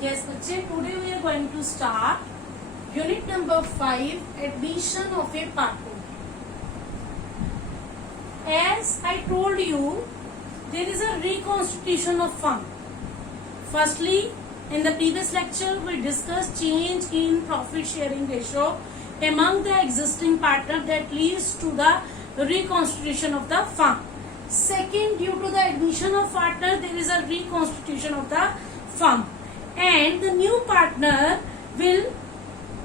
Yes, Bache, today we are going to start unit number 5, admission of a partner. As I told you, there is a reconstitution of firm. Firstly, in the previous lecture, we discussed change in profit sharing ratio among the existing partners that leads to the reconstitution of the firm. Second, due to the admission of partner, there is a reconstitution of the firm, and the new partner will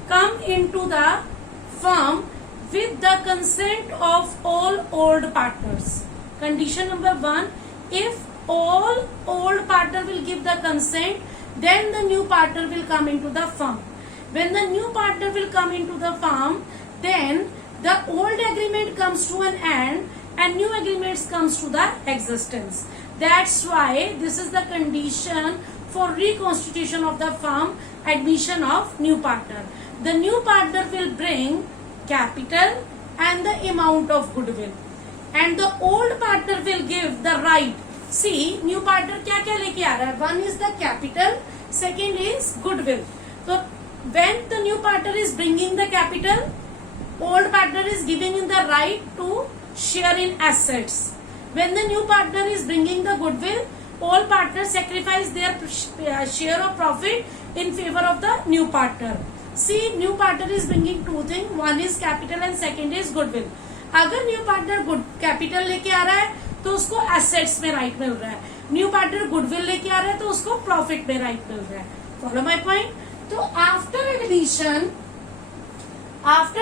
come into the firm with the consent of all old partners. Condition number 1, if all old partner will give the consent, then the new partner will come into the firm. When the new partner will come into the firm, then the old agreement comes to an end and new agreements comes to the existence. That's why this is the condition for reconstitution of the firm, admission of new partner. The new partner will bring capital and the amount of goodwill, and the old partner will give the right. See, new partner क्या क्या लेके आ रहा है? One is the capital, second is goodwill. So when the new partner is bringing the capital, old partner is giving in the right to share in assets. When the new partner is bringing the goodwill, all partners sacrifice their share of profit in favor of the new partner. See, new partner is bringing two things, one is capital and second is goodwill. अगर new partner good capital लेके आ रहा है तो उसको assets में right मिल रहा है, न्यू पार्टनर गुडविल लेके आ रहा है तो उसको प्रॉफिट में राइट मिल रहा है. Follow my point. तो after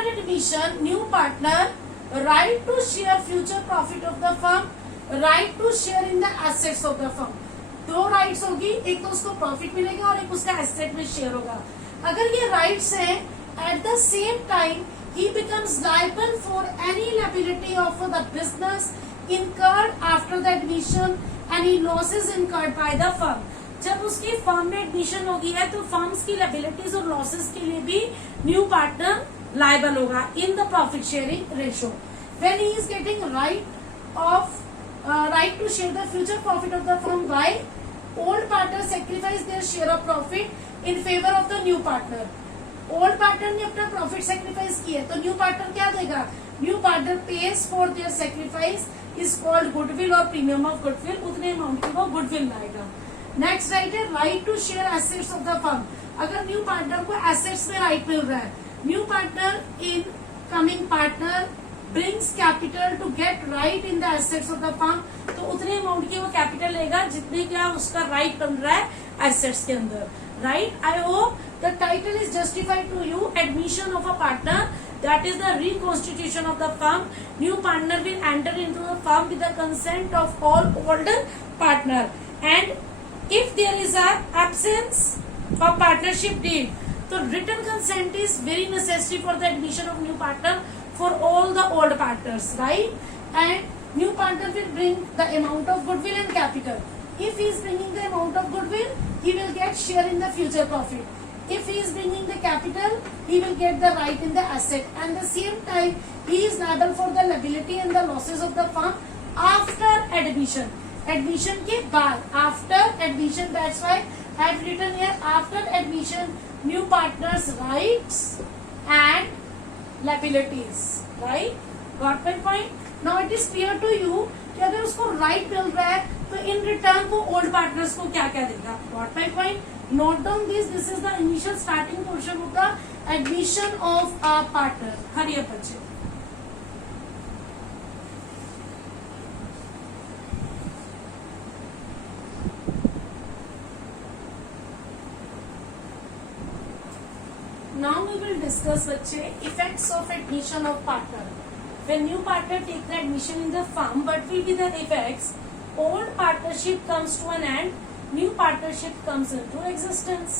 admission new partner right to share future profit of the firm, right to share in the assets of the firm. दो राइट्स होगी, एक तो उसको प्रॉफिट मिलेगा और एक उसका एसेट में शेयर होगा. अगर ये राइट्स हैं, at the same time he becomes liable for any liability of the business incurred after the admission, any losses incurred by the firm. जब उसकी फर्म में एडमिशन होगी है तो फर्म्स की लायबिलिटीज और लॉसेस के लिए भी न्यू पार्टनर लायबल होगा in the profit sharing ratio. When he is getting right to share the future profit of the firm, while old partner sacrifice their share of profit in favor of the new partner. Old partner ने अपना profit sacrifice किया तो new partner क्या देगा? New partner pays for their sacrifice is called goodwill और premium of goodwill. उतने amount की वो गुडविल लाएगा. नेक्स्ट राइट है right to share assets of the firm. अगर न्यू पार्टनर को एसेट्स में राइट मिल रहा है, new partner incoming partner brings capital to get right in the assets of the firm, तो उतने अमाउंट की वो कैपिटल लेगा जितने का उसका राइट बन रहा है एसेट्स के अंदर. Right? I hope the title is justified to you. Admission of a partner, that is the reconstitution of the firm. New partner will enter into the firm with the consent of all older partner. And if there is a absence of partnership deed, so written consent is very necessary for the admission of new partner for all the old partners, right? And new partner will bring the amount of goodwill and capital. If he is bringing the amount of goodwill, he will get share in the future profit. If he is bringing the capital, he will get the right in the asset. And the same time, he is liable for the liability and the losses of the firm after admission. Admission के बाद, after admission, that's why I have written here after admission, new partners' rights and liabilities. Right? Got my point? Now it is clear to you कि अगर उसको right मिल रहा है तो in return वो ओल्ड पार्टनर्स को क्या क्या देगा. Got my point? Note down this. This is the initial starting portion of the admission of a partner. Hurry up, बच्चे. Now we will discuss, बच्चे, effects of admission of partner. When new partner take the admission in the firm, what will be the effects? Old partnership comes to an end, new partnership comes into existence.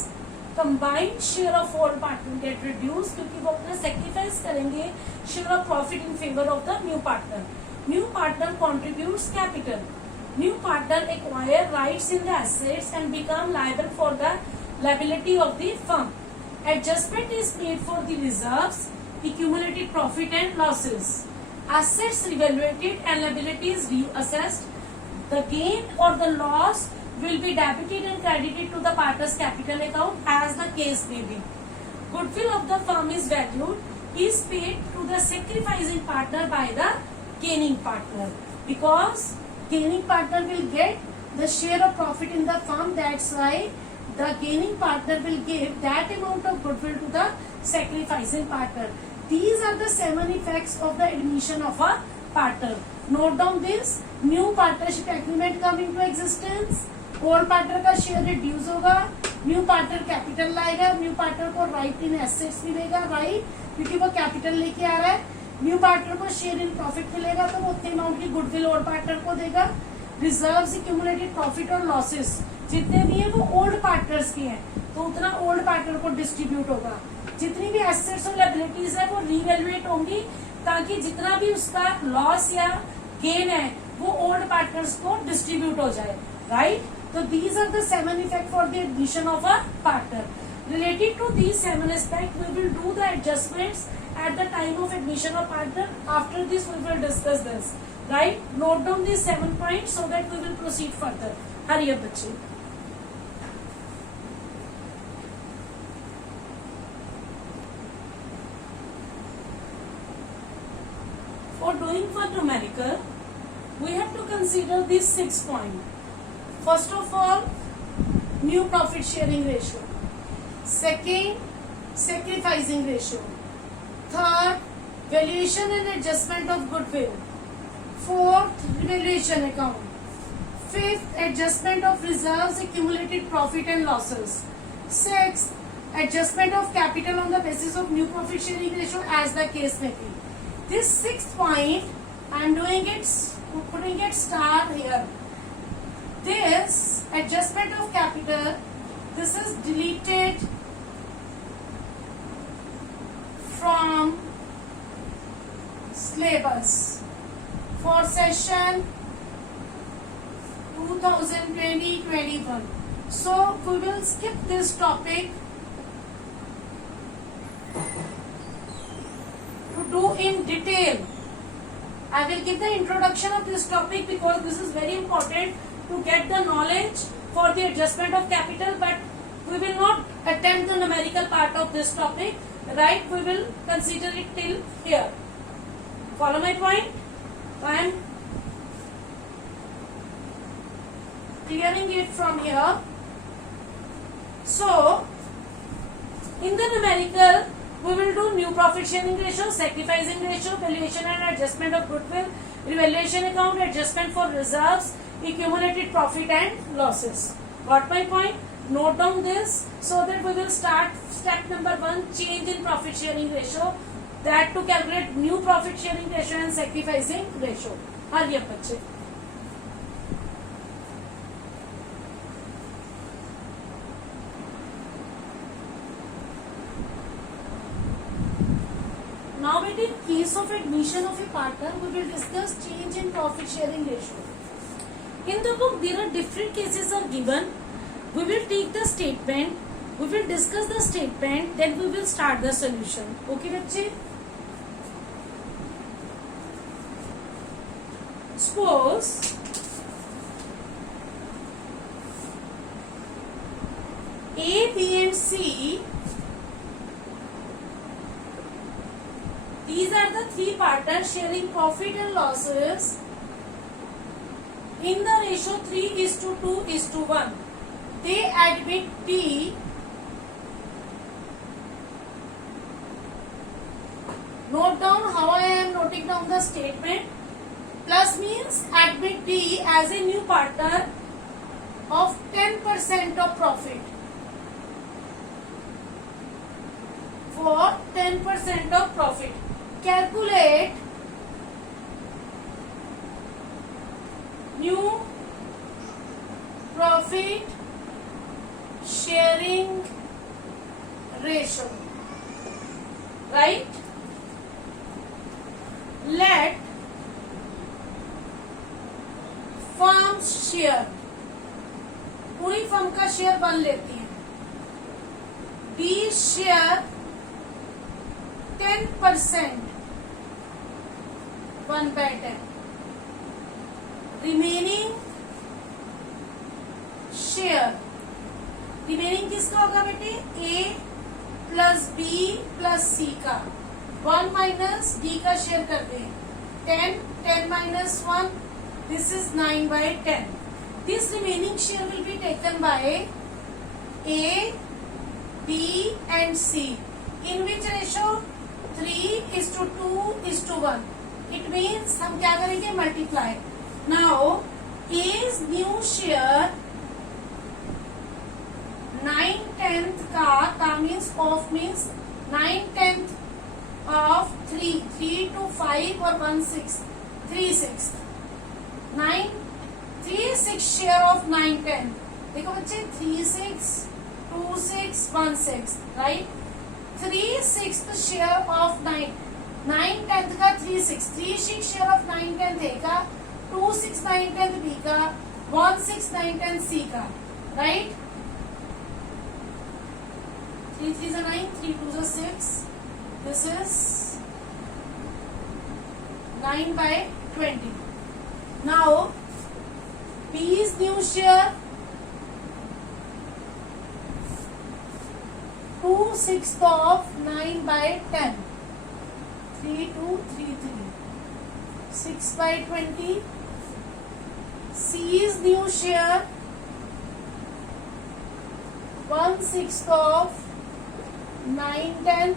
Combined share of old partner get reduced क्योंकि वो अपना sacrifice करेंगे share of profit in favor of the new partner. New partner contributes capital. New partner acquire rights in the assets and become liable for the liability of the firm. Adjustment is made for the reserves, accumulated profit and losses. Assets reevaluated and liabilities reassessed. The gain or the loss will be debited and credited to the partner's capital account as the case may be. Goodwill of the firm is valued, is paid to the sacrificing partner by the gaining partner, because gaining partner will get the share of profit in the firm. That's why the gaining partner will give that amount of goodwill to the sacrificing partner. These are the 7 effects of the admission of a partner. Note down this. New partnership agreement come into existence. Old partner का share reduce होगा, new partner capital लाएगा, new partner को right इन assets मिलेगा, right, क्योंकि वो capital लेके आ रहा है. न्यू पार्टनर को शेयर इन प्रॉफिट मिलेगा, तो वो उतने अमाउंट की गुडविल ओल्ड पार्टनर को देगा. रिजर्व्स, एक्यूमुलेटेड प्रॉफिट और लॉसेस जितने भी है वो ओल्ड पार्टनर्स की हैं, तो उतना ओल्ड पार्टनर को डिस्ट्रीब्यूट होगा. जितनी भी एसेट्स और लायबिलिटीज है वो रीवैल्यूएट होंगी, ताकि जितना भी उसका लॉस या गेन है वो ओल्ड पार्टनर्स को डिस्ट्रीब्यूट हो जाए, right. So these are the 7 effects for the admission of a partner. Related to these 7 aspects, we will do the adjustments at the time of admission of partner. After this, we will discuss this. Right? Note down these 7 points so that we will proceed further. Hurry up, बच्चे. For doing for numerical, we have to consider these 6 points. First of all, new profit sharing ratio. Second, sacrificing ratio. Third, valuation and adjustment of goodwill. Fourth, revaluation account. Fifth, adjustment of reserves, accumulated profit and losses. Sixth, adjustment of capital on the basis of new profit sharing ratio as the case may be. This 6th point, I am putting it star here. This adjustment of capital, this is deleted from syllabus for session 2020-21. So we will skip this topic to do in detail. I will give the introduction of this topic because this is very important to get the knowledge for the adjustment of capital, but we will not attempt the numerical part of this topic, right? We will consider it till here. Follow my point? I am clearing it from here. So, in the numerical, we will do new profit sharing ratio, sacrificing ratio, valuation and adjustment of goodwill, revaluation account, adjustment for reserves, accumulated profit and losses. Got my point? Note down this so that we will start step number 1, change in profit sharing ratio, that to calculate new profit sharing ratio and sacrificing ratio. Hurry up, बच्चे. Now, in case of admission of a partner, we will discuss change in profit sharing ratio. In the book, there are different cases are given. We will take the statement, we will discuss the statement, then we will start the solution. Okay, बच्चे? Suppose A, B and C, these are the 3 partners sharing profit and losses in the ratio 3:2:1. They admit D Note down how I am noting down the statement. Plus means admit D as a new partner of 10% of profit. For 10% of profit. Calculate new profit sharing ratio. Right? Let firms share, पूरी firm का share 1 लेती है. D share 10%, 1/10. Remaining share, remaining किसका होगा बेटे, ए plus B plus सी का, 1 minus D का share कर दें, 10, 10 minus 1, this is 9/10. This remaining share will be taken by A, B and C. In which ratio, 3:2:1. It means हम क्या करेंगे, multiply. Now as new share 9/10 का means of means 9/10 of 3, 3 to 5 और 1/6, 3/6, 3/6 share of 9/10. देखो बच्चे, 3/6, 2/6, 1/6, right. 3/6 share of 9/10 का 3/6, 3/6 share of 9/10 ए का, 2/6 9/10 B का, 1/6 9/10 सी का, right. 3 3s are 9, 3 2s are 6. This is 9/20. Now B's new share 2/6 of 9/10. 3 2 3 3. 6/20. C's new share 1/6 of 9/10,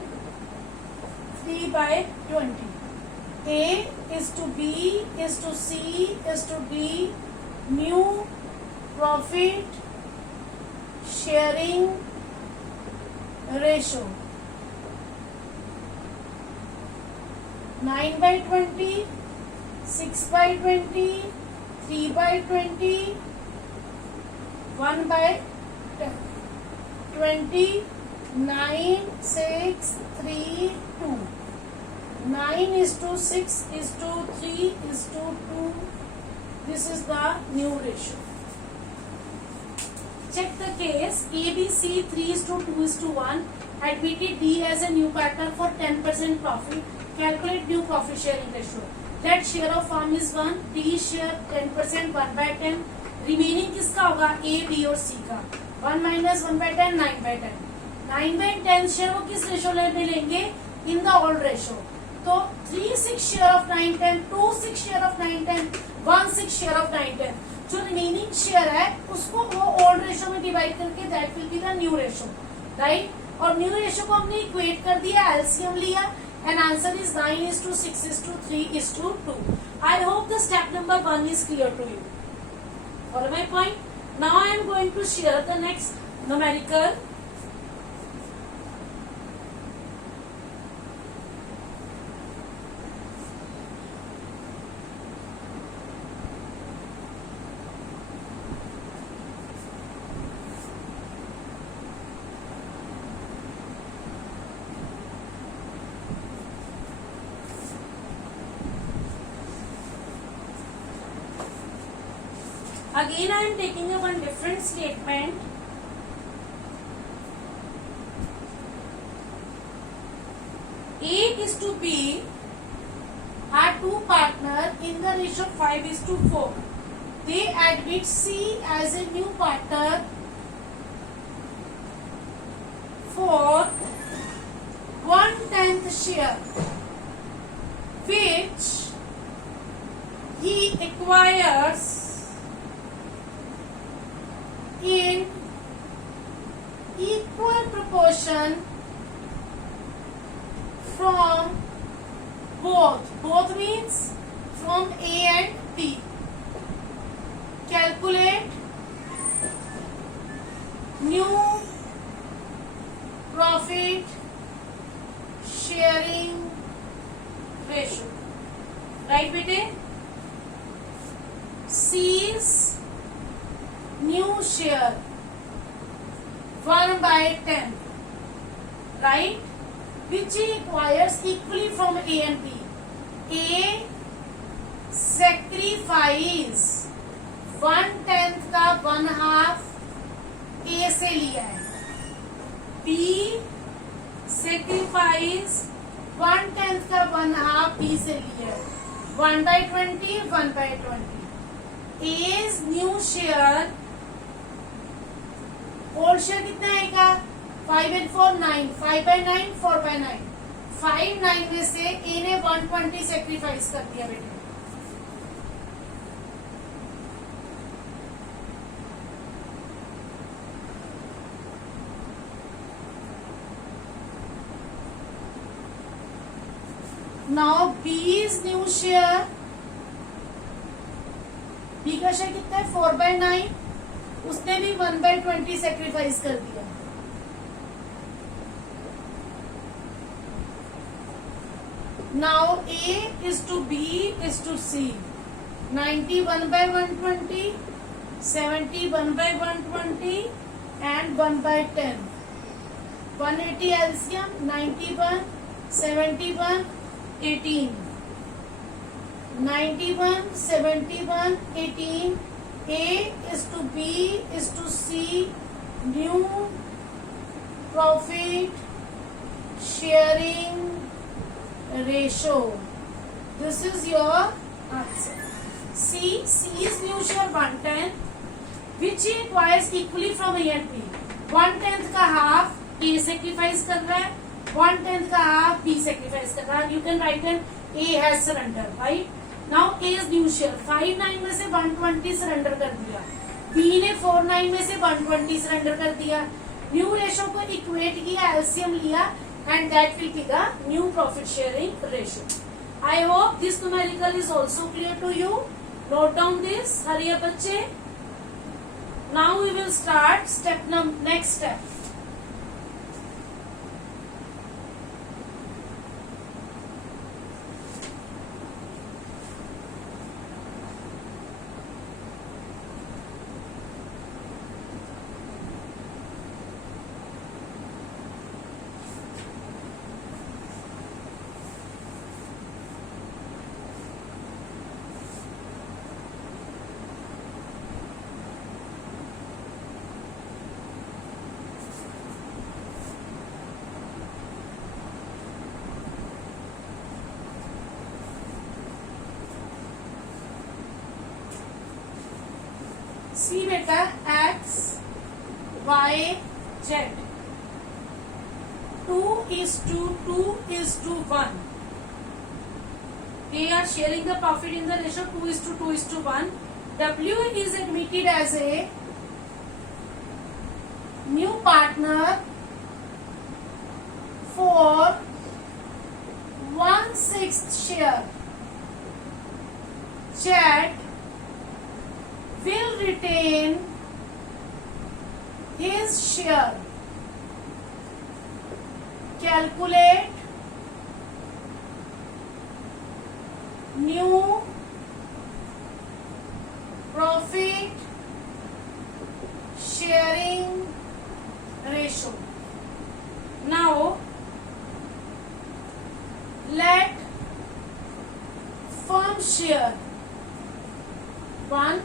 3/20. A is to B is to C is to D, new profit sharing ratio. 9/20, 6/20, 3/20, 1/10. 20, 9, 6, 3, 2. 9:6:3:2. This is the new ratio. Check the case. ABC 3:2:1 admitted D as a new partner for 10% profit. Calculate new profit sharing ratio. That share of firm is 1. D share 10%, 1/10. Remaining किसका होगा, A, B और C का. 1 minus 1/10, 9/10. 9/10 share वो किस ratio में लेंगे, in the old ratio. तो 3/6 share of 9/10, 2/6 share of 9/10, 1/6 share of 9/10. जो रिमेनिंग शेयर है उसको वो ओल्ड रेशो में डिवाइड करके that will be the new ratio, right. और न्यू रेशो को हमने इक्वेट कर दिया, एलसीएम लिया, and answer is 9:6:3:2. I hope the step number 1 is clear to you. Follow my point. Now I am going to share the next numerical. Again I am taking a one different statement. A is to B are two partners in the ratio 5:4. They admit C as a new partner for 1/10 share, which he acquires in equal proportion from both means from A and B. Calculate new profit sharing ratio. Right bete? C's new share 1/10, right, which he acquires equally from A and B. A sacrifice 1/10 का 1/2 A से लिया है. B sacrifice 1/10 का 1/2 B से लिया है. 1/20, 1/20. A's new share old share कितना आएगा 5 and 4 9, 5/9 4/9, 5 9 में से ए ने 120 सेक्रीफाइस कर दिया बेटे। Now B is new share, B का शेयर कितना है 4/9, उसने भी 1/20 सेक्रीफाइस कर दिया। Now A is to B is to C, 90 1/120, 70 1/120 and 1/10, 180 LCM, 91 71 18, 91 71 18, A is to B is to C, new profit sharing ratio. This is your answer. C is new share 1/10 which he acquires equally from A and B. 1/10 का half A sacrifice कर रहा है, 1/10 का half B sacrifice कर रहा है. You can write an A has surrender, right? Now A is new share, 5/9 में से 120 surrender कर दिया, B ने 4/9 में से 120 surrender कर दिया. न्यू रेशो को इक्वेट किया, एलसीएम लिया and that will be the new profit sharing ratio. I hope this numerical is also clear to you. Note down this. Hurry up बच्चे. Now we will start next step. See बेटा X Y Z 2:2:1. They are sharing the profit in the ratio 2:2:1. W is admitted as a new partner for 1/6 share. Z will retain his share. Calculate new profit sharing ratio. Now let firm share 1,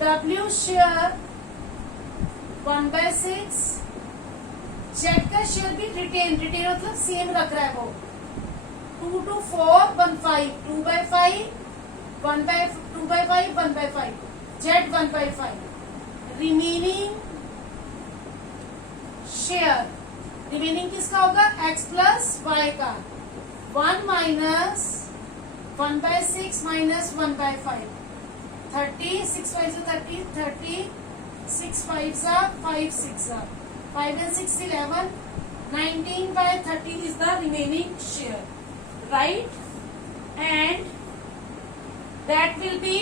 W share 1/6, Z का share भी retain मतलब same रख रहा है वो 2 to 4 1/5, 2/5 2/5 1/5, Z 1/5. Remaining share, remaining किसका होगा x plus Y का, 1 minus 1/6 minus 1/5, 30, 6 5s are 30, 30, 6 5s are 5 6 are 5 and 6 11, 19/30 is the remaining share, right? And that will be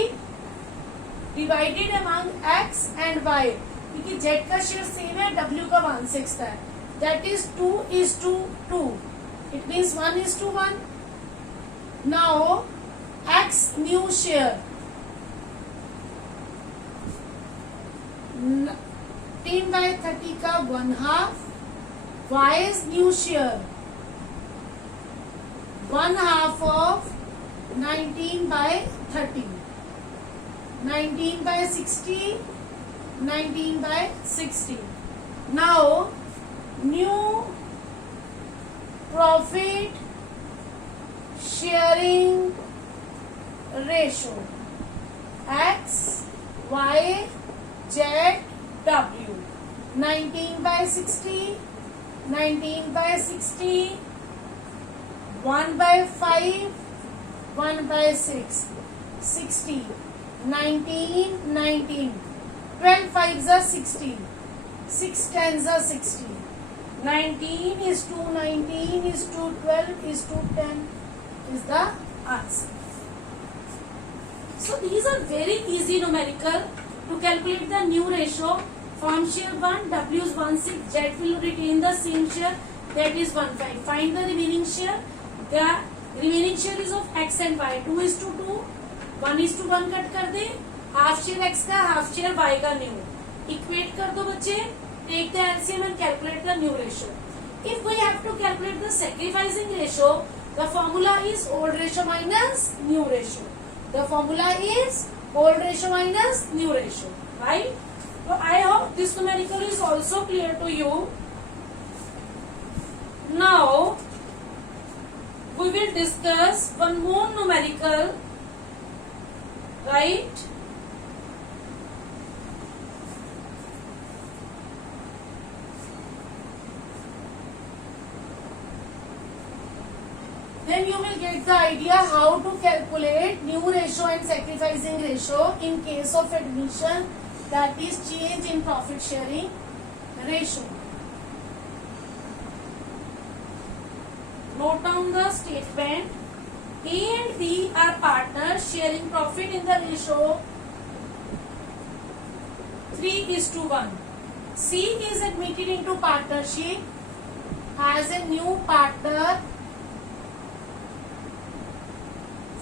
divided among x and y, क्योंकि z का share same है, w का 1/6 है, that is 2:2. It means 1:1. Now x new share 10/30 का 1/2, y is new share 1/2 of 19/30, 19/60, 19/60. Now new profit sharing ratio x y z w. 19/60, 19/60, 1/5, 1/6, 60, 19, 19, 12 5s are 16, 6 10s are 60, 19 is to 19 is to 12 is to 10 is the answer. So these are very easy numerical to calculate the new ratio. Farm share 1, W is 1/6, Z will retain the same share, that is 1/5. Find the remaining share. The remaining share is of X and Y. 2:2, 1:1 cut कर दे. Half share X का, half share Y का new. Equate कर दो बच्चे. Take the LCM and calculate the new ratio. If we have to calculate the sacrificing ratio, the formula is old ratio minus new ratio. The formula is old ratio minus new ratio, right? So I hope this numerical is also clear to you. Now we will discuss one more numerical, right? Then you will get the idea how to calculate new ratio and sacrificing ratio in case of admission, that is change in profit sharing ratio. Note down the statement. A and B are partners sharing profit in the ratio 3:1. C is admitted into partnership as a new partner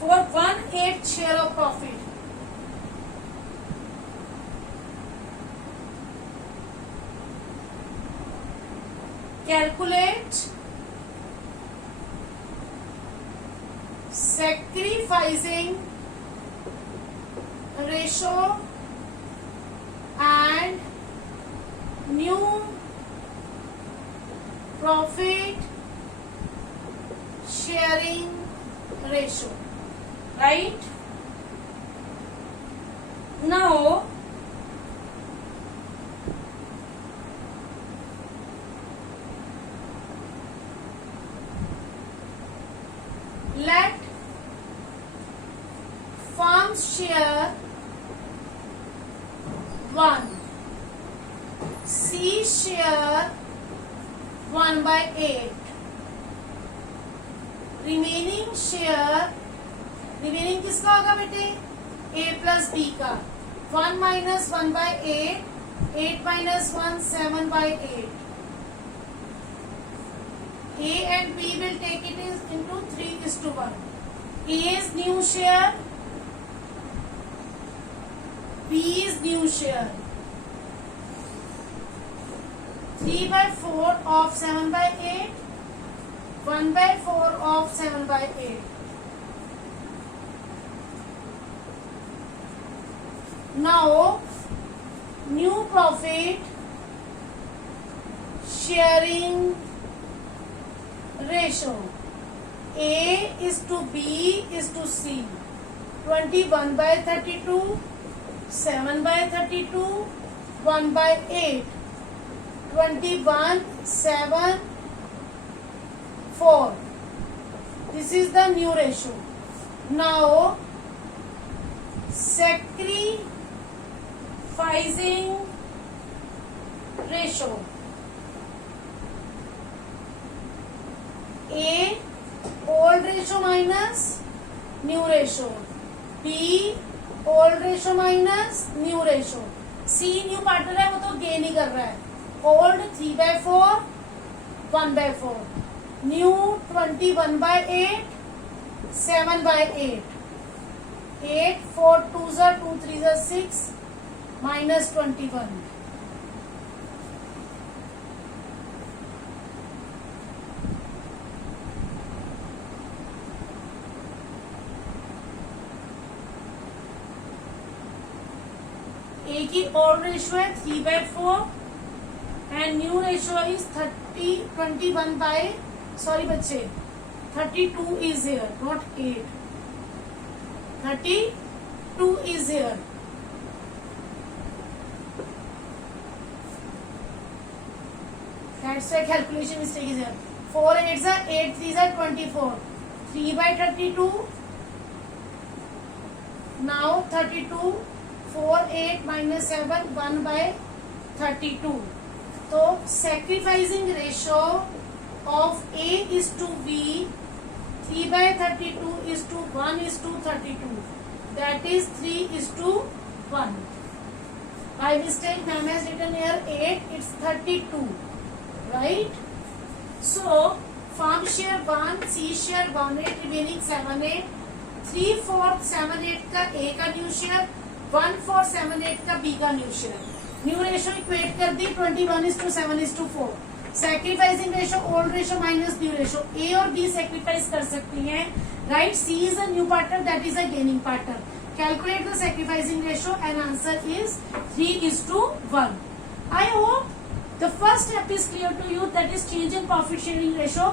for 1/8 share of profit. Calculate sacrificing ratio and new profit sharing ratio. Right? Now let firm's share 1, C share 1/8, remaining share, remaining किसका होगा बेटे? A plus B का. 1 minus 1/8, 8 minus 1, 7/8. A and B will take it into 3:1. A is new share, B is new share. 3/4 of 7/8, 1/4 of 7/8. Now new profit sharing ratio. A is to B is to C. 21/32, 7/32, 1/8. 21, 7, 4. This is the new ratio. Now sacrificing ratio. A old ratio minus new ratio. B old ratio minus new ratio. C new partner है, वो तो gain ही कर रहा है. Old 3/4, 1/4. New 21/8, 7/8. 8, 4 2s are 2 3s are 6, minus 21. A की old ratio है 3/4 and new ratio is 21 by, sorry बच्चे, 32 is here, not 8. 32 is here. That's why calculation mistake is here. 4 8s are 8 3s are 24. 3 by 32. Now 32. 4 8 minus 7 1 by 32. So sacrificing ratio of A is to B. 3 by 32 is to 1 is to 32. That is 3 is to 1. By mistake, ma'am has written here 8. It's 32. Right? So, farm share 1, C share 1 8, remaining 7 8. 3/4 7 8 का A का new share, 1/4 7 8 का B का new share. New ratio equate कर दी 21:7:4. Sacrificing ratio old ratio minus new ratio. A और B sacrifice कर सकती हैं. Right? C is a new partner, that is a gaining partner. Calculate the sacrificing ratio and answer is 3:1. I hope the first step is clear to you, that is change in profit sharing ratio,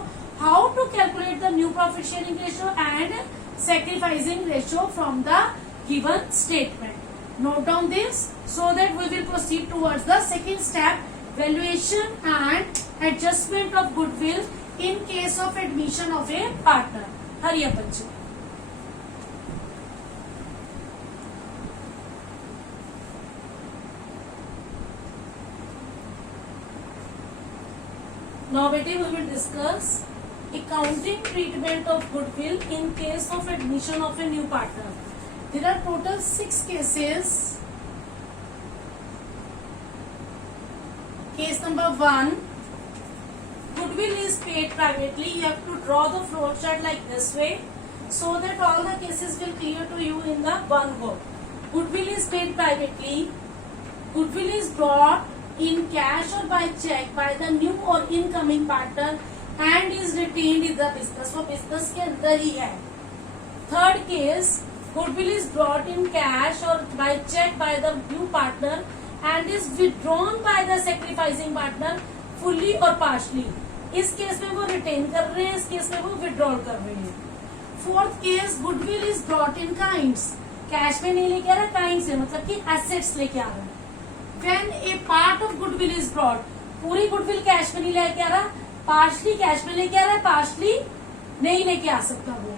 how to calculate the new profit sharing ratio and sacrificing ratio from the given statement. Note down this so that we will proceed towards the second step, valuation and adjustment of goodwill in case of admission of a partner. Hurry up बच्चों. Now, beti, we will discuss accounting treatment of goodwill in case of admission of a new partner. There are total 6 cases. Case number 1, goodwill is paid privately. You have to draw the flow chart like this way so that all the cases will clear to you in the one go. Goodwill is paid privately. Goodwill is brought in cash or by check by the new or incoming partner and is retained in the business. वो business के अंदर ही है. Third case, goodwill is brought in cash or by check by the new partner and is withdrawn by the sacrificing partner fully or partially. इस case में वो retain कर रहे हैं, इस केस में वो withdraw कर रहे हैं. Fourth case, goodwill is brought in kinds. Cash में नहीं लेके आ रहा, kind से मतलब कि assets लेके आ रहा है. When a part of goodwill is brought, पूरी गुडविल कैश में नहीं लेके आ रहा, पार्शली कैश में लेके आ रहा है, पार्शली नहीं लेके आ सकता वो.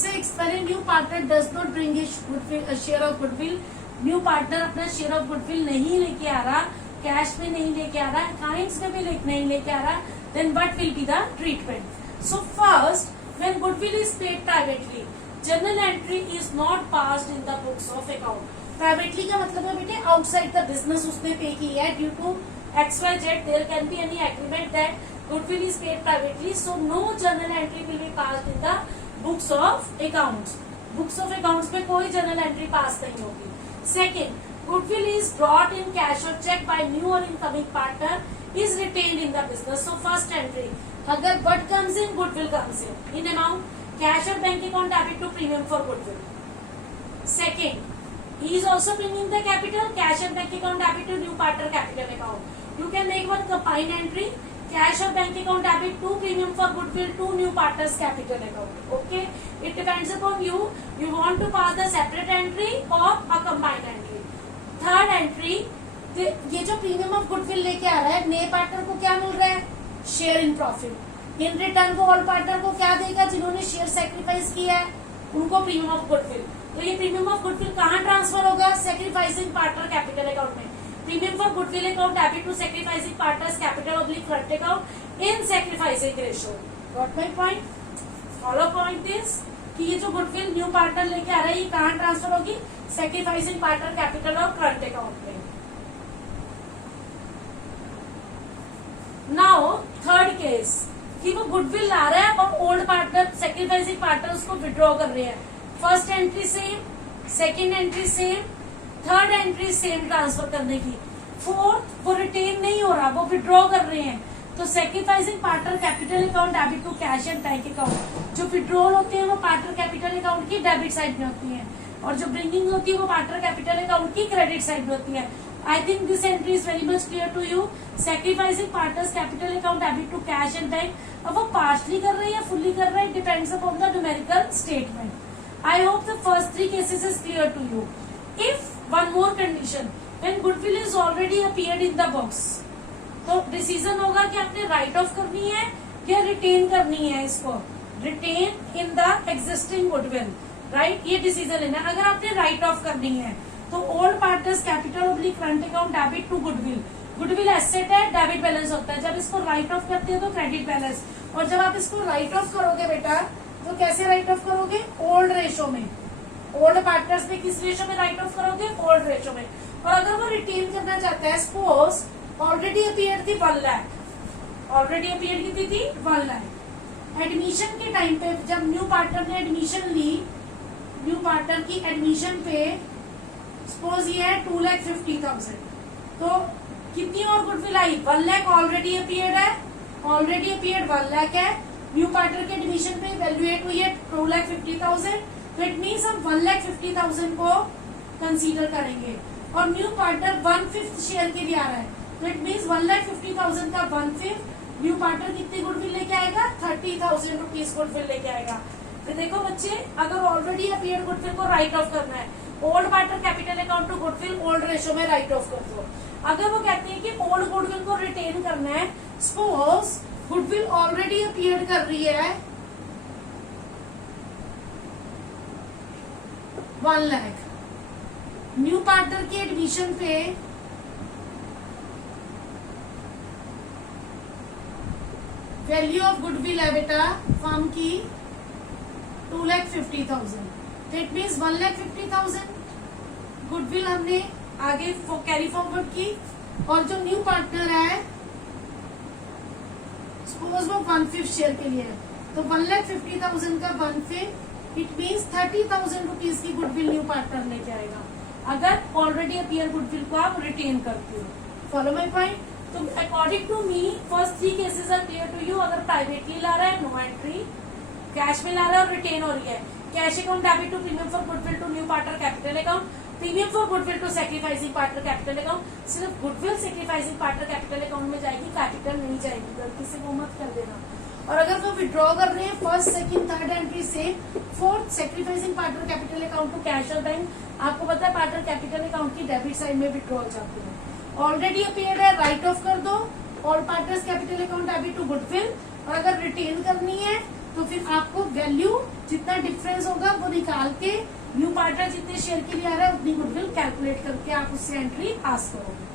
6, when a new partner does not bring a share of goodwill, new partner अपना शेयर ऑफ गुडविल नहीं लेके आ रहा, कैश में नहीं लेके आ रहा, काइंड्स में भी नहीं लेके आ रहा, then what will be the treatment? So first, when goodwill is paid privately, journal entry is not passed in the books of account. Privately का मतलब है बेटे आउटसाइड द बिजनेस उसने पे की है. Due to XYZ there can be any agreement that goodwill is paid privately, so no journal entry will be passed in the books of accounts. Books of accounts में कोई journal entry pass नहीं होगी. Second, goodwill is brought in cash और cheque by new और incoming partner is retained in the business. So first entry, अगर but comes in goodwill comes in amount cash और bank account debit to premium for goodwill. Second, he is also bringing the capital, cash and bank account debit to new partner capital account. You can make one combined entry, cash or bank account debit to premium for goodwill to new partners capital account. Okay, it depends upon you. You want to pass the separate entry or a combined entry. Third entry, ये जो premium of goodwill लेके आ रहा है, नए partner को क्या मिल रहा है? Share in profit. In return वो ओल्ड पार्टनर को क्या देगा? जिन्होंने शेयर सैक्रिफाइस किया है उनको प्रीमियम ऑफ गुडविल. तो ये प्रीमियम ऑफ गुडविल कहाँ ट्रांसफर होगा? सैक्रिफाइसिंग पार्टनर कैपिटल अकाउंट में. Premium for goodwill account debit to sacrificing partners capital oblique front account in sacrificing ratio. Got my point? Follow point is कि ये जो goodwill new partner लेके आ रहा है ये कहाँ ट्रांसफर होगी? सैक्रिफाइसिंग पार्टनर कैपिटल और करंट अकाउंट में. नाउ थर्ड केस कि वो गुडविल ला रहा है और ओल्ड पार्टनर सैक्रिफाइसिंग पार्टनर उसको विड्रॉ कर रहे हैं. First entry same, second entry same, third entry same transfer करने की. फोर्थ, वो रिटेन नहीं हो रहा, वो विड्रॉ कर रहे हैं. तो sacrificing partner capital account debit to cash and bank account. जो विड्रॉल होते हैं वो पार्टनर कैपिटल अकाउंट की डेबिट साइड में होती है और जो ब्रिंगिंग होती है वो पार्टनर कैपिटल अकाउंट की क्रेडिट साइड में होती है. I think this entry is very much clear to you. Sacrificing partners capital account debit to cash and bank. अब वो partially कर रहे हैं या fully कर रहे हैं, depends upon the numerical statement. I hope the first 3 cases is clear to you. If one more condition, when goodwill is already appeared in the books, तो डिसीजन होगा कि आपने राइट ऑफ करनी है या रिटेन करनी है इसको, retain in the existing goodwill, right, ये डिसीजन लेना है। अगर आपने राइट ऑफ करनी है तो old partners capital oblique current account debit to goodwill, goodwill asset है, डेबिट बैलेंस होता है, जब इसको राइट ऑफ करते हैं तो क्रेडिट बैलेंस, और जब आप इसको राइट ऑफ करोगे बेटा तो कैसे राइट ऑफ करोगे, ओल्ड रेशो में, ओल्ड पार्टनर्स में किस रेशो में राइट ऑफ करोगे, ओल्ड रेशो में। और अगर वो रिटेन करना चाहता है, सपोज ऑलरेडी अपीयर्ड थी 1 लाख, ऑलरेडी अपीयर्ड की थी 1 लाख, एडमिशन के टाइम पे जब न्यू पार्टनर ने एडमिशन ली, न्यू पार्टनर की एडमिशन पे सपोज ये है 2,50,000, तो कितनी और गुडविल आई, 1 लाख ऑलरेडी अपीयर्ड है, ऑलरेडी अपीयर्ड 1 लाख है, न्यू पार्टनर के एडमिशन पे वैल्यूएट हुई है 2,50,000, तो इट मीन्स हम 1,50,000 को कंसीडर करेंगे, और न्यू पार्टनर 1/5 शेयर के लिए आ रहा है, तो इट मीन्स 1,50,000 का 1/5 न्यू पार्टनर कितनी गुडविल लेके आएगा, 30,000 रुपीज गुडविल लेके आएगा। फिर देखो बच्चे, अगर ऑलरेडी अपीयर्ड गुडविल को राइट ऑफ करना है, old partner capital account to goodwill old ratio में राइट ऑफ कर दो। अगर वो कहते हैं कि ओल्ड गुडविल को रिटेन करना है, सपोज गुडविल ऑलरेडी अपीयर्ड कर रही है 1 लाख, न्यू पार्टनर की एडमिशन पे वैल्यू ऑफ गुडविल है बेटा फर्म की 2,50,000, तो इट मीन्स 1,50,000 गुडविल हमने आगे कैरी फॉरवर्ड की, और जो न्यू पार्टनर है सपोज वो 1/5 शेयर के लिए है, तो 1,50,000 का 1/5 इट मीन्स 30,000 रुपीज की गुडविल न्यू पार्टनर लेके आएगा, अगर ऑलरेडी अपीयर गुडविल को आप रिटेन करते हो। Follow my point. तो according to me first 3 cases are clear to you. अगर प्राइवेटली ला रहा है नो एंट्री, कैश में ला रहा है और रिटेन हो रही है, cash account debit to premium for goodwill to new partner capital account, premium for goodwill to sacrificing partner capital account. सिर्फ goodwill sacrificing partner capital account में जाएगी, कैपिटल नहीं जाएगी, गलती से वो मत कर देना। और अगर वो विड्रॉ कर रहे हैं फर्स्ट सेकंड थर्ड एंट्री से, fourth sacrificing partner capital account to cash और बैंक, आपको पता है पार्टनर कैपिटल अकाउंट की डेबिट साइड में विड्रॉ जाती है। ऑलरेडी अपीयर्ड है, राइट ऑफ कर दो, all partners capital account debit to goodwill, और अगर रिटेन करनी है तो फिर आपको वैल्यू जितना डिफरेंस होगा वो निकाल के न्यू पार्टनर जितने शेयर के लिए आ रहा है उतनी गुडविल कैलकुलेट करके आप उससे एंट्री पास करोगे।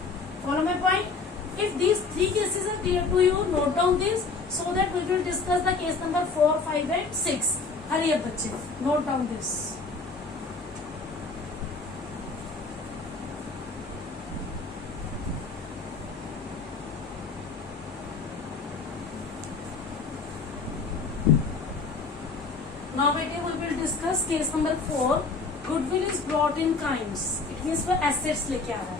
Follow my point. If these 3 cases are clear to you, note down this so that we will discuss the case number 4, 5 and 6. Hurry up बच्चे, note down this. Now beta we will discuss case number 4. Goodwill is brought in kinds. It means वो assets लेके आ रहा है।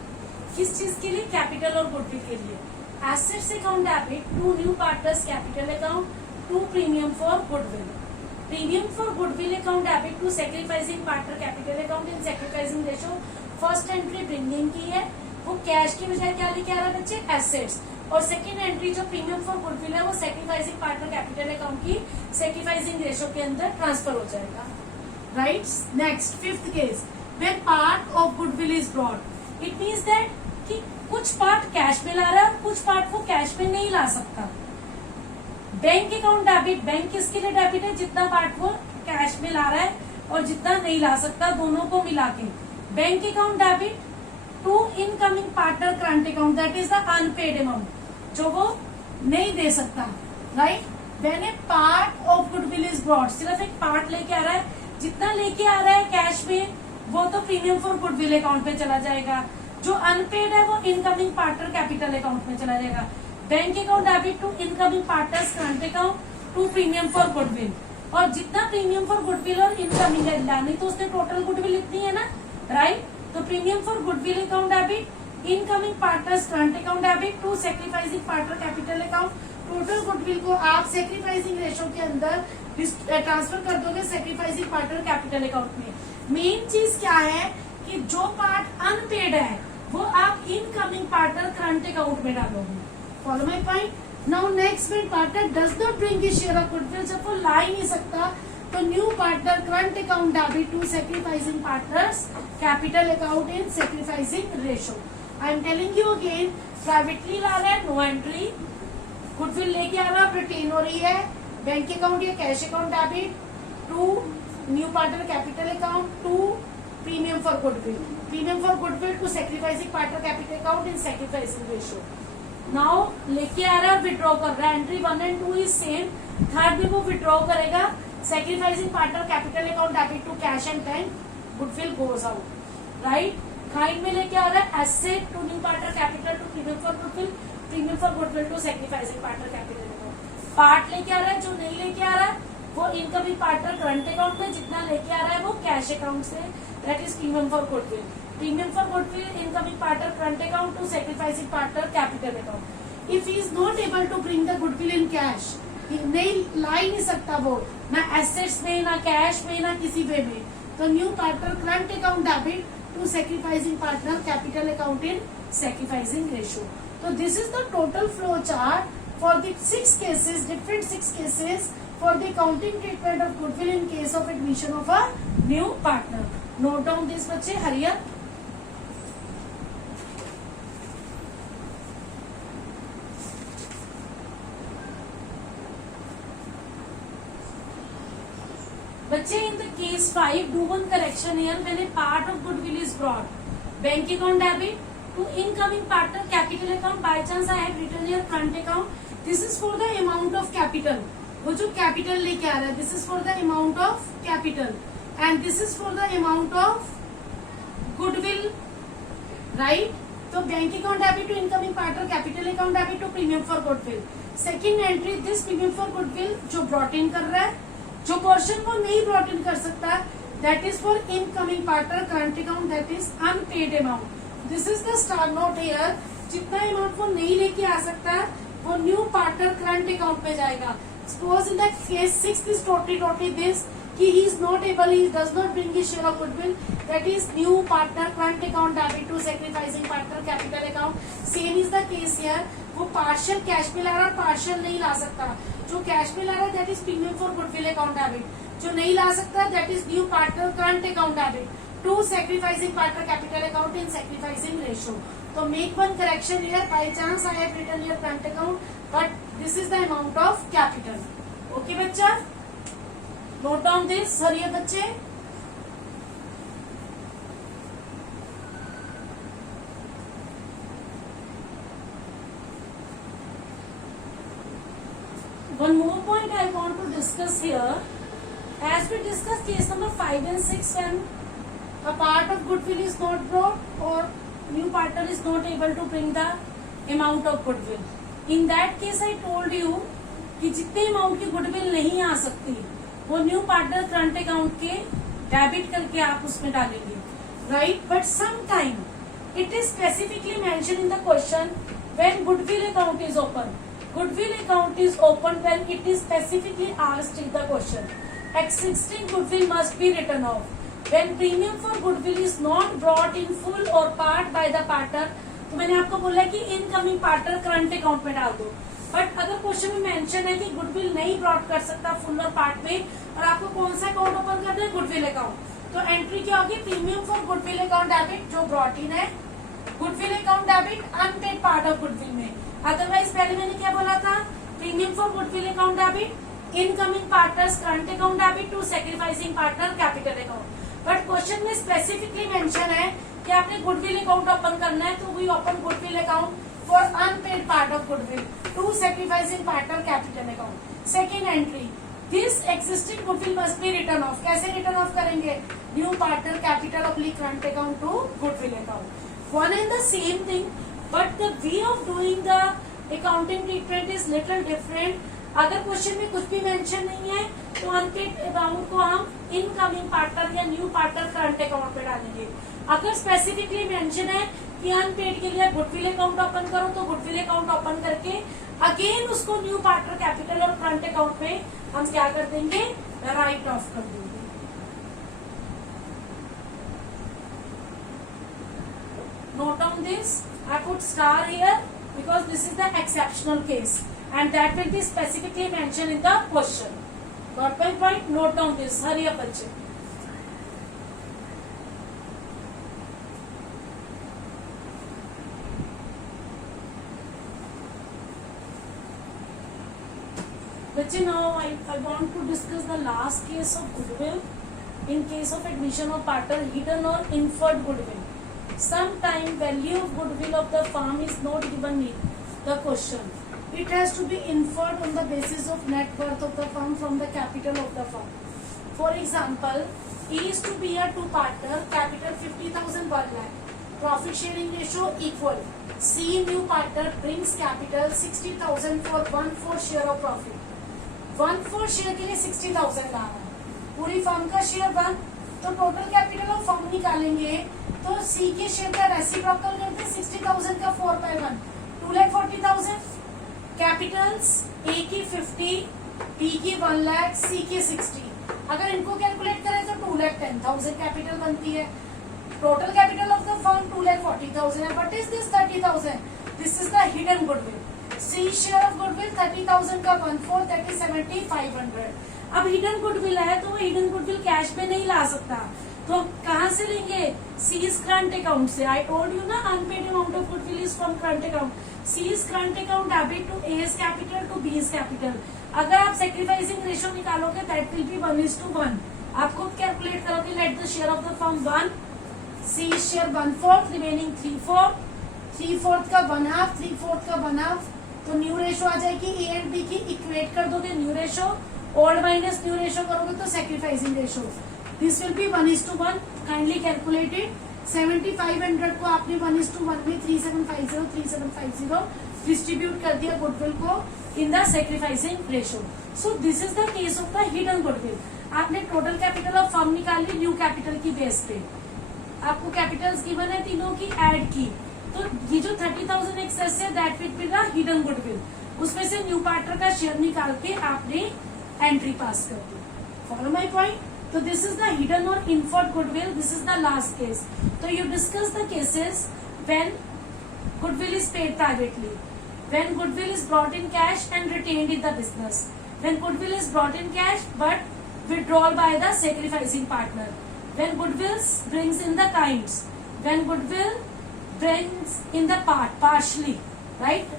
किस चीज के लिए? कैपिटल और गुडविल के लिए। Assets account debit to new partners capital account to premium for goodwill. Premium for goodwill account debit to sacrificing partner capital account in sacrificing ratio. First entry bringing की है, वो कैश के बजाय क्या लेके आ रहा है बच्चे? एसेट्स। और सेकेंड एंट्री जो प्रीमियम फॉर गुडविल है वो सैक्रिफाइसिंग पार्टनर कैपिटल अकाउंट की सैक्रिफाइसिंग रेशो के अंदर ट्रांसफर हो जाएगा। Right. Next 5th case, when part of goodwill is brought, it means that कि कुछ पार्ट कैश में ला रहा है, कुछ पार्ट वो कैश में नहीं ला सकता। बैंक अकाउंट डेबिट, बैंक किसके लिए डेबिट है? जितना पार्ट वो कैश में ला रहा है और जितना नहीं ला सकता, दोनों को मिला के। Bank account debit to incoming partner current account, that is the unpaid amount, जो वो नहीं दे सकता। Right. When a part of goodwill is brought, सिर्फ एक पार्ट लेके आ रहा है, जितना लेके आ रहा है कैश में वो तो प्रीमियम फॉर गुडविल अकाउंट में चला जाएगा, जो अनपेड है वो इनकमिंग पार्टनर कैपिटल अकाउंट में चला जाएगा। Bank account debit to incoming partners current account to premium for goodwill, और जितना प्रीमियम फॉर गुडविल और इनकमिंग है लानी तो उसने टोटल गुडविल इतनी है ना, राइट। तो premium for goodwill account debit incoming partners current account debit to sacrificing partner capital account, total goodwill को आप सैक्रिफाइसिंग रेशो के अंदर ट्रांसफर कर दोगे सैक्रिफाइसिंग पार्टनर कैपिटल अकाउंट में। मेन चीज क्या है कि जो पार्ट अनपेड है वो आप इनकमिंग पार्टनर करंट अकाउंट में डालोगे। Follow my point. Now next में partner does not bring his share of goodwill, जब वो ला ही नहीं सकता तो new partner current account debit to sacrificing partners capital account in sacrificing ratio. I am telling you again, privately ला रहा है नो एंट्री, गुडविल लेके आ रहा है रिटेन हो रही है, बैंक अकाउंट या cash account debit to new partner capital account to premium for goodwill, premium for goodwill to sacrificing partner capital account in sacrificing ratio. Now लेके आ रहा है, विड्रॉ कर रहा है, entry 1 and 2 is same, third भी वो विड्रॉ करेगा, sacrificing partner capital account debit to cash and bank, goodwill goes out, right. Kind में लेके आ रहा है asset to new partner capital to premium for goodwill, premium for goodwill to sacrificing partner capital account. Part लेके आ रहा है, जो नहीं लेके आ रहा है वो इनकमिंग पार्टनर करंट अकाउंट में, जितना लेके आ रहा है वो कैश अकाउंट से, that is premium for goodwill, premium for goodwill incoming partner current account to sacrificing partner capital account. If he is not able to bring the goodwill in cash, नहीं ला ही नहीं सकता वो, ना एसेट्स में, ना कैश में, ना किसी वे में, तो new partner current account debit to sacrificing partner capital account in sacrificing ratio. तो this is the total flow chart for the 6 cases, different 6 cases for the accounting treatment of goodwill in case of admission of a new partner. Note down this बच्चे, hurry up. बच्चे in the case 5 do one correction here when a part of goodwill is brought bank account debit to incoming partner capital account, by chance I have written here front account, this is for the amount of capital, वो जो capital लेके आ रहा है, this is for the amount of capital and this is for the amount of goodwill, right. तो bank account debit to incoming partner capital account debit to premium for goodwill, second entry this premium for goodwill जो brought in कर रहा है, जो portion को नहीं brought in कर सकता that is for incoming partner current account, that is unpaid amount, this is the star note here, जितना अमाउंट वो नहीं लेके आ सकता वो न्यू पार्टनर करंट अकाउंट में जाएगा। Suppose in the case 6 is totally this, he is not able, he does not bring his share of goodwill, that is new partner current account debit to sacrificing partner capital account, same is the case here, वो partial cash में ला रहा है, partial नहीं ला सकता, जो cash में ला रहा है that is premium for goodwill account debit, जो नहीं ला सकता that is new partner current account debit to sacrificing partner capital account in sacrificing ratio. So make one correction here, by chance I have written here current account, but this is the amount of capital. Okay बच्चा, note down this, हरिए बच्चे। One more point I want to discuss here, as we discussed case number 5 and 6, when a part of goodwill is not brought or new partner is not able to bring the amount of goodwill. In that case I told you कि जितने amount की goodwill नहीं आ सकती वो new partner current account के debit करके आप उसमें डालेंगे, right. But some time it is specifically mention in the question when goodwill account is open, goodwill account is open when it is specifically asked in the question existing goodwill must be written off, when premium for goodwill is not brought in full or part by the partner. तो मैंने आपको बोला कि incoming partner current account में डाल दो, but अगर question में मेंशन है कि गुडविल नहीं ब्रॉट कर सकता फुल और पार्ट में, और आपको कौन सा अकाउंट ओपन करना है, गुडविल अकाउंट, तो एंट्री क्या होगी, premium for goodwill account debit जो ब्रॉट इन है, goodwill account debit unpaid part of goodwill में। अदरवाइज पहले मैंने क्या बोला था, premium for goodwill account debit incoming partners current account debit to sacrificing partner capital account, but question में specifically mention है कि आपने गुडविल अकाउंट ओपन करना है, तो we open goodwill account for unpaid part of goodwill to sacrificing partner capital account. Second entry this existing goodwill must be written off, कैसे written off करेंगे, new partner capital oblique current account to goodwill account, one and the same thing, but the way of doing the accounting treatment is little different. अगर question में कुछ भी mention नहीं है तो unpaid amount को हम इनकमिंग पार्टनर या न्यू पार्टनर करंट अकाउंट पे डालेंगे। अगर स्पेसिफिकली मेंशन है कि अनपेड के लिए गुडविल अकाउंट ओपन करो, तो गुडविल अकाउंट ओपन करके अगेन उसको न्यू पार्टनर कैपिटल और करंट अकाउंट में हम क्या कर देंगे, राइट ऑफ कर देंगे। Note down this, I put star here because this is the exceptional case and that will be specifically mentioned in the question. Got my point? Note down this, hurry up बच्चे। बच्चे now I want to discuss the last case of goodwill. In case of admission of partner, hidden or inferred goodwill. Sometime value of goodwill of the firm is not given in the question. It has to be inferred on the basis of net worth of the firm from the capital of the firm. For example, E is to be a two partner, capital 50,000 1 lakh, profit sharing ratio equal. C new partner brings capital 60,000 for 1/4 share of profit. 1/4 share के लिए 60,000 लाना है, पूरी firm का share 1, तो total capital of firm निकालेंगे तो सी के शेयर का रेसिप्रोकल करते 60,000 का 4/1 2,40,000, कैपिटल्स ए की 50, बी की 1 लाख, सी की 60. अगर इनको कैलकुलेट करें तो 2,10,000 कैपिटल बनती है. Total capital of the firm 2,40,000 है. But is this 30,000? This is the hidden goodwill. C share of goodwill 30,000 का 1/4 दैट इज 7,500. अब हिडन गुडविल है तो वो हिडन गुडविल कैश में नहीं ला सकता, तो हम कहाँ से लेंगे? सीज करंट अकाउंट से. आई टोल्ड यू ना, unpaid amount of goodwill is from current account. C's current account debit to A's capital to B's capital. अगर आप सेक्रीफाइसिंग रेशियो निकालोगे दैट विल बी 1:1. आप खुद कैलकुलेट करोगे. Let the share of the firm 1, C share 1/4, remaining 3/4, 3/4 का 1/2, 3/4 का 1/2, तो new ratio आ जाएगी. ए एंड बी की इक्वेट कर दोगे new ratio, old minus new ratio करोगे तो sacrificing ratio. This will be 1:1. Kindly calculated. 7,500 को आपने 1:1 में 3750 डिस्ट्रीब्यूट कर दिया गुडविल को in the sacrificing ratio. So this is the case of the hidden goodwill. आपने टोटल कैपिटल ऑफ फर्म निकाली न्यू कैपिटल की बेस पे, आपको कैपिटल्स गिवन है तीनों की, ऐड की, तो ये जो 30,000 एक्सेस है that will be the hidden goodwill. उसमें से न्यू पार्टनर का शेयर निकाल के आपने एंट्री पास कर दी. Follow my point. तो दिस इज द हिडन और inferred goodwill. This is the last case. तो you discuss the cases when goodwill is paid privately, when goodwill is brought in cash and retained in the business, when goodwill is brought in cash but withdrawal by the sacrificing partner, when goodwill brings in the kinds, when goodwill brings in the partially, right,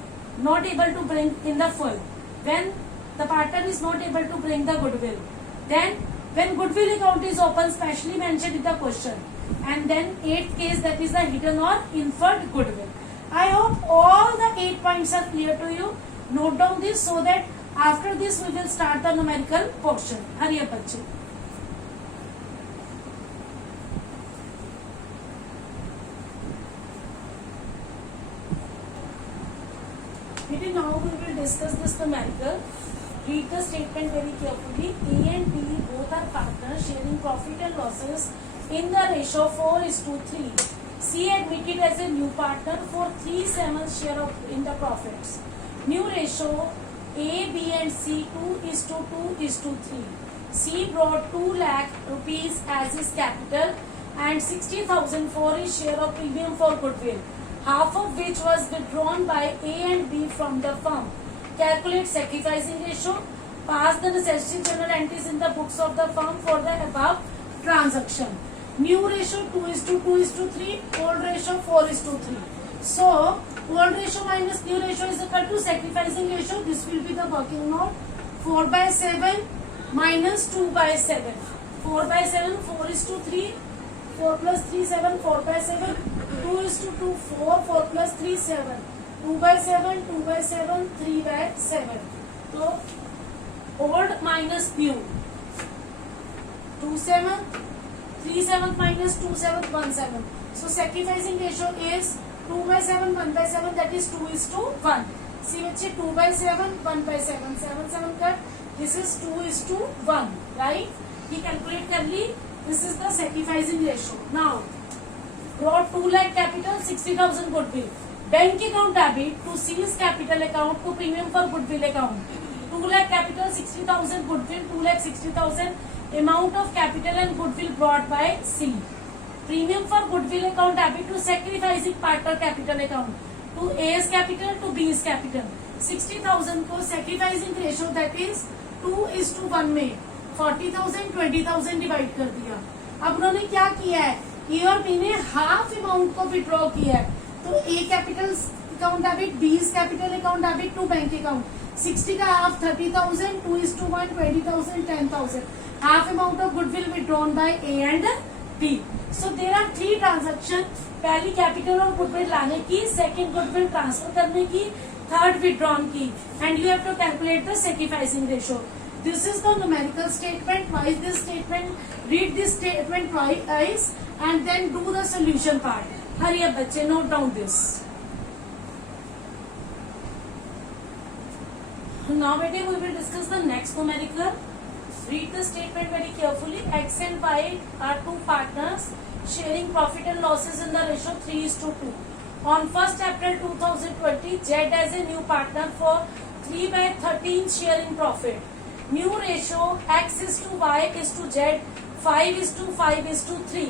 not able to bring in the full, when the partner is not able to bring the goodwill, then when goodwill account is open specially mentioned in the question, and then 8th case that is the hidden or inferred goodwill. I hope all the 8 points are clear to you. Note down this so that after this we will start the numerical portion. Hurry up, बच्चे. Now we will discuss this numerical. Read the statement very carefully. A and B both are partners sharing profit and losses in the ratio 4:3. C admitted as a new partner for 3/7 share of in the profits. New ratio A, B and C 2:2:3. C brought 2 lakh rupees as his capital and 60,000 for his share of premium for goodwill, half of which was withdrawn by A and B from the firm. Calculate sacrificing ratio. Pass the necessary journal entries in the books of the firm for the above transaction. New ratio 2:2:3, old ratio 4:3. So old ratio minus new ratio is equal to sacrificing ratio. This will be the working note. 4/7 minus 2/7. 4/7, 4:3. 4 plus 3 7, 4/7. 2:2 4, 4 plus 3 7. 2/7, 2/7, 3/7. So old minus new. 2/7. 3/7 minus 2/7, 1/7. So sacrificing ratio is 2/7, 1/7, that is 2:1. See बच्चे 2/7, 1/7, 7/7 cut. This is 2:1, right? ये calculate कर ली. This is the sacrificing ratio. Now brought 2 lakh capital, 60,000 goodwill. Bank account debit to seize capital account to premium for goodwill account. 2 lakh capital, 60,000 goodwill, 2,60,000 amount of capital and goodwill brought by C. Premium for goodwill account debit to sacrificing partner capital account to A's capital to B's capital. 60,000 को sacrificing ratio that is 2:1 में 40,000 20,000 divide कर दिया. अब उन्होंने क्या किया है, ए और बी ने हाफ अमाउंट को विड्रॉ किया है, तो ए capital account debit, B is capital account debit to bank account. 60 का half 30,000, 2:1, 20,000, 10,000. Half amount of goodwill withdrawn by A and B. So there are three transactions. पहली कैपिटल और goodwill लाने की, second goodwill transfer करने की, third withdrawn की, and you have to calculate the sacrificing ratio. This is the numerical statement. Why is this statement? Read this statement twice and then do the solution part. Hurry up, बच्चे, note down this. Nowadays we will discuss the next numerical. Read the statement very carefully. X and Y are two partners sharing profit and losses in the ratio 3:2. On 1st April 2020, Z as a new partner for 3/13 sharing profit. New ratio X is to Y is to Z 5:5:3.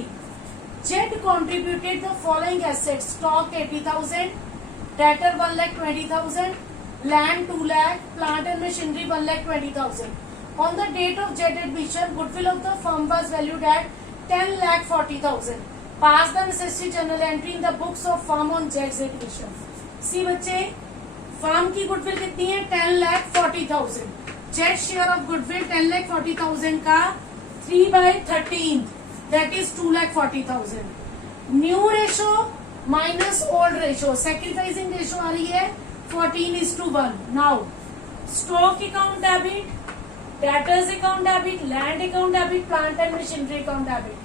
Z contributed the following assets: stock 80,000, debtor 1,20,000, land 2 lakh, plant and machinery 1,20,000. On the date of Z admission, goodwill of the firm was valued at 10,40,000. Pass the necessary journal entry in the books of firm on Z's admission. See बच्चे, firm की goodwill कितनी है? 10,40,000. Z share of goodwill 10,40,000 का 3/13, that is 2,40,000. New ratio minus old ratio, sacrificing ratio आ रही है 14:1. Now stock account debit, debtors account debit, land account debit, plant and machinery account debit.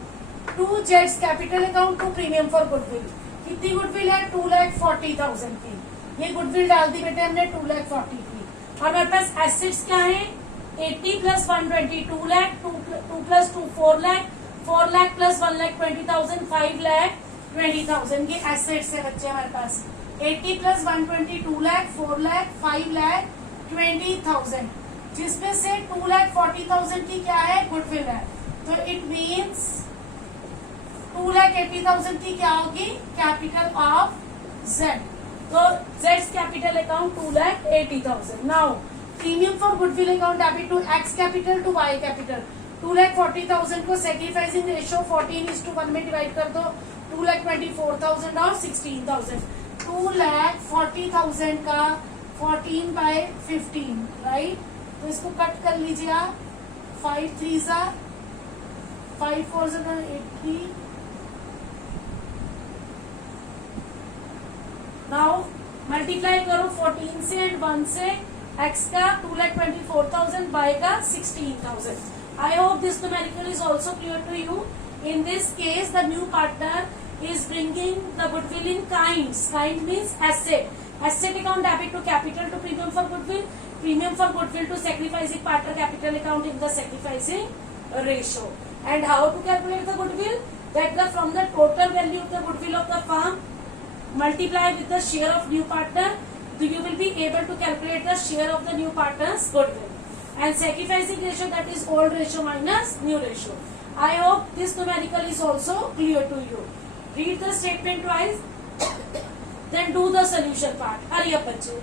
To Z's capital account to premium for goodwill. कितनी goodwill है? 2,40,000 की. ये goodwill डाल दी बेटे हमने 2,40,000 की. और हमारे पास एसेट्स क्या है? 80 + 120 2 लाख, 2 + 2 4 लाख, 4 लाख + 1,20,000 5,20,000 की एसेट्स है बच्चे हमारे पास. 80 + 120 2 लाख, 4 लाख, 5,20,000, जिसमें से 2,40,000 की क्या है? गुडविल है. तो इट मीन्स 2,80,000 की क्या होगी? Capital of Z. तो Z's capital account 2,80,000. Now premium for goodwill account debit to X capital to Y capital. 2,40,000 को सैक्रिफाइसिंग रेशियो 14:1 में डिवाइड कर दो. 2,24,000 और 16,000. 2,40,000 का 14/15, राइट? तो इसको कट कर लीजिए आप. 5 3 5 4 80. नाउ मल्टीप्लाई करो 14 से एंड 1 से. X का 2,24,000, Y का 16,000. I hope this numerical is also clear to you. In this case, the new partner is bringing the goodwill in kinds. Kind means asset. Asset account debit to capital to premium for goodwill. Premium for goodwill to sacrificing partner capital account in the sacrificing ratio. And how to calculate the goodwill? That from the total value of the goodwill of the firm multiply with the share of new partner, you will be able to calculate the share of the new partner's goodwill. And sacrificing ratio, that is old ratio minus new ratio. I hope this numerical is also clear to you. Read the statement twice, then do the solution part. Hurry up बच्चे.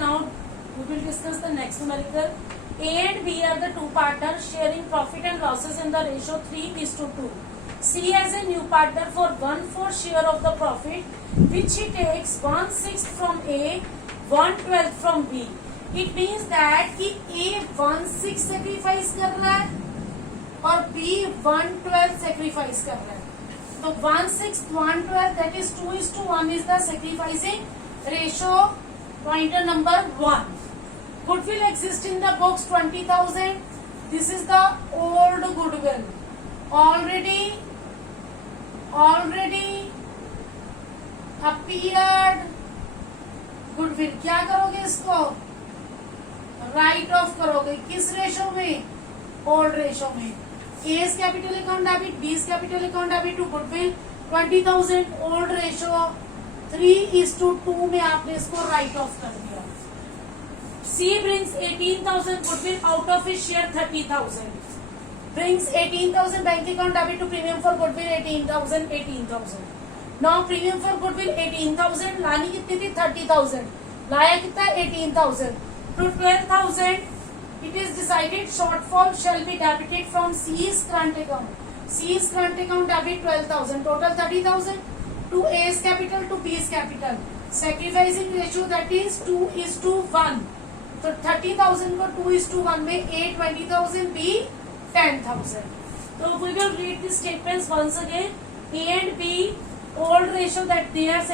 Now we will discuss the next numerical. A and B are the two partners sharing profit and losses in the ratio 3:2. C has a new partner for 1/4 share of the profit, which he takes 1/6 from A, 1/12 from B. It means that कि A 1/6 sacrifice कर रहा है और B 1/12 sacrifice कर रहा है. तो 1/6 1/12, that is 2:1 is the sacrificing ratio. Pointer number 1. Goodwill exists in the books 20,000. This is the old goodwill. Already appeared goodwill. क्या करोगे इसको? राइट ऑफ करोगे. किस रेशो में? ओल्ड रेशो में. A's capital account debit, B's capital account debit to goodwill 20,000. Old ratio 3:2 में आपने इसको राइट ऑफ कर दिया. C brings 18,000 goodwill out of his share 30,000. Brings 18,000 bank account debit to premium for goodwill 18,000. Now premium for goodwill 18,000. लानी कितनी थी? 30,000. लाया कितना? 18,000. To 12,000 it is decided shortfall shall be debited from C's current account. C's current account debit 12,000, total 30,000 to A's capital to B's capital. Sacrificing ratio that is 2:1. तो 30,000 को 2:1 में A 20,000, B 10,000. So we will read the statements once again. A and B old ratio that they are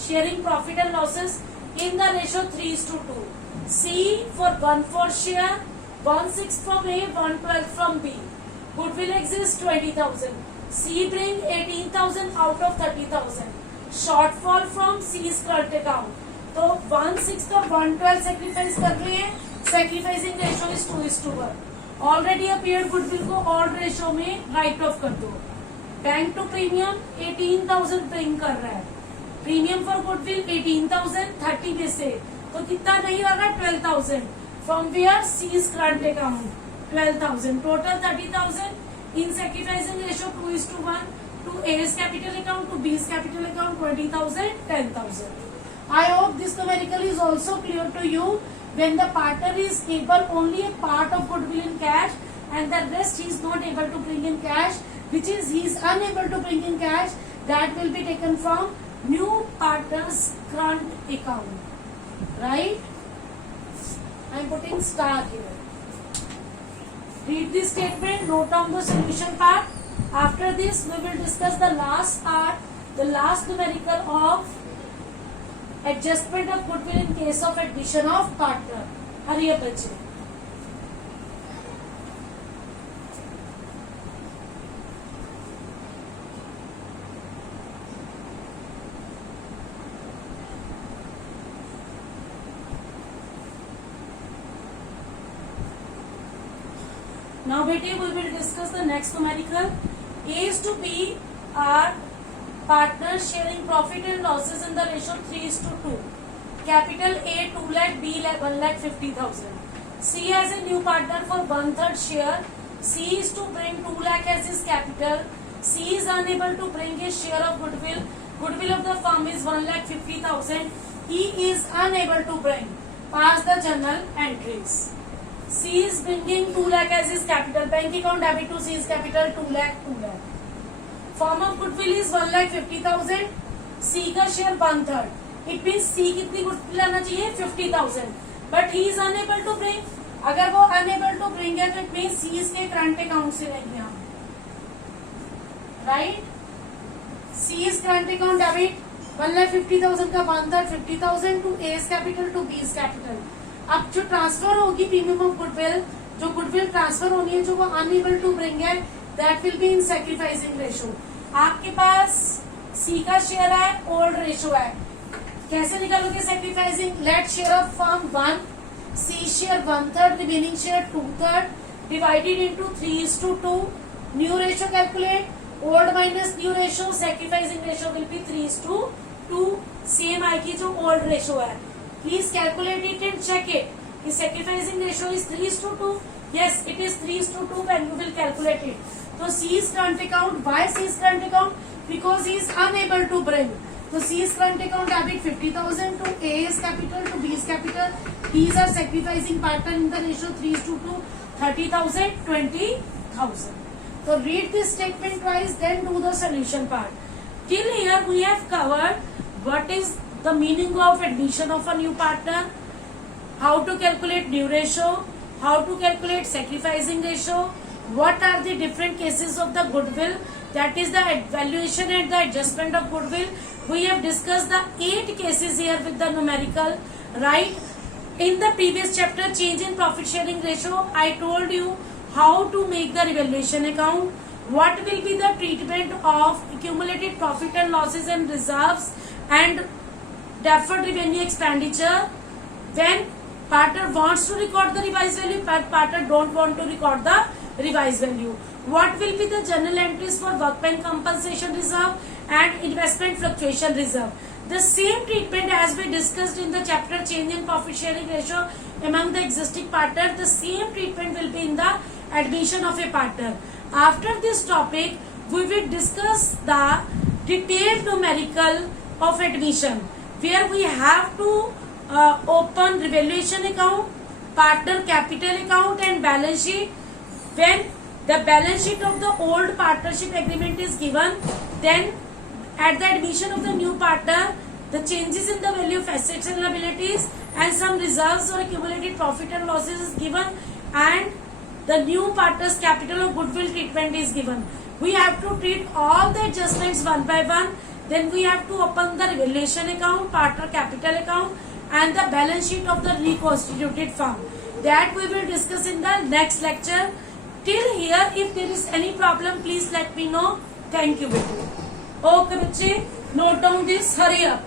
sharing profit and losses in the ratio 3:2. C for 1/4 share, 1/6 from A, 1/12 from B. Goodwill exists 20,000. C bring 18,000 out of 30,000. Shortfall from C's current account. तो 1/6 का 1/12 sacrifice कर रही है. Sacrificing ratio is 2:1. Already appeared goodwill को old ratio में write off कर दो. Bank to premium 18,000 प्रिंग कर रहा है. प्रीमियम फॉर गुडविल 18,000 30 में से तो कितना नहीं होगा 12,000. From where C's current account 12,000, total 30,000. In sacrificing ratio 2:1 to A's capital account to B's capital account 20,000, 10,000. I hope this numerical is also clear to you. When the partner is able only a part of goodwill in cash and the rest he is not able to bring in cash, which is he is unable to bring in cash, that will be taken from new partner's current account. Right? I am putting star here. Read this statement, note down the solution part. After this, we will discuss the last part, the last numerical of adjustment of goodwill in case of addition of partner. Hurry up, बच्चे. Now, beti, we will discuss the next numerical. A's to B are partners sharing profit and losses in the ratio 3:2. Capital A 2 lakh, B 1,50,000. C has a new partner for 1/3 share. C is to bring 2 lakh as his capital. C is unable to bring his share of goodwill. Goodwill of the firm is 1,50,000. He is unable to bring. Pass the journal entries. C is bringing 2 lakh as his capital. Bank account debit to C's capital 2 lakh, 2 lakh. Form of goodwill is 1,50,000. C का share 1/3. It means C कितनी goodwill लाना चाहिए 50,000. But he is unable to bring. अगर वो unable to bring है तो it means C इसके current account से लेंगे हम. Right? C is current account debit 1,50,000 का 1/3 50,000 to A's capital to B's capital. अब जो ट्रांसफर होगी प्रीमियम ऑफ गुडविल, जो गुडविल ट्रांसफर होनी है जो वो अनएबल टू ब्रिंग है, that will be in sacrificing ratio. आपके पास सी का शेयर है, ओल्ड रेशियो है. कैसे निकालोगे sacrificing? Let share of firm 1, C share 1/3, remaining share 2/3 divided into 3:2. New ratio calculate. Old minus new ratio, sacrificing ratio will be 3:2. Same आएगी जो old ratio है. Please calculate it and check it. The sacrificing ratio is 3:2. Yes, it is 3:2 when you will calculate it. So C's current account. Why C's current account? Because he is unable to bring. So C's current account debit 50,000 to A's capital to B's capital. These are sacrificing partner in the ratio 3:2. 30,000, 20,000. So read this statement twice, then do the solution part. Till here we have covered what is the meaning of addition of a new partner, how to calculate new ratio, how to calculate sacrificing ratio, what are the different cases of the goodwill, that is the valuation and the adjustment of goodwill. We have discussed the 8 cases here with the numerical, right? In the previous chapter, change in profit sharing ratio, I told you how to make the revaluation account, what will be the treatment of accumulated profit and losses and reserves and deferred revenue expenditure when partner wants to record the revised value but partner don't want to record the revised value. What will be the journal entries for workman compensation reserve and investment fluctuation reserve? The same treatment as we discussed in the chapter change in profit sharing ratio among the existing partner, the same treatment will be in the admission of a partner. After this topic, we will discuss the detailed numerical of admission, where we have to open revaluation account, partner capital account and balance sheet. When the balance sheet of the old partnership agreement is given, then at the admission of the new partner, the changes in the value of assets and liabilities and some reserves or accumulated profit and losses is given, and the new partner's capital or goodwill treatment is given. We have to treat all the adjustments one by one. Then we have to open the revaluation account, partner capital account, and the balance sheet of the reconstituted firm. That we will discuss in the next lecture. Till here, if there is any problem, please let me know. Thank you, baby. Okay, bache, note down this. Hurry up.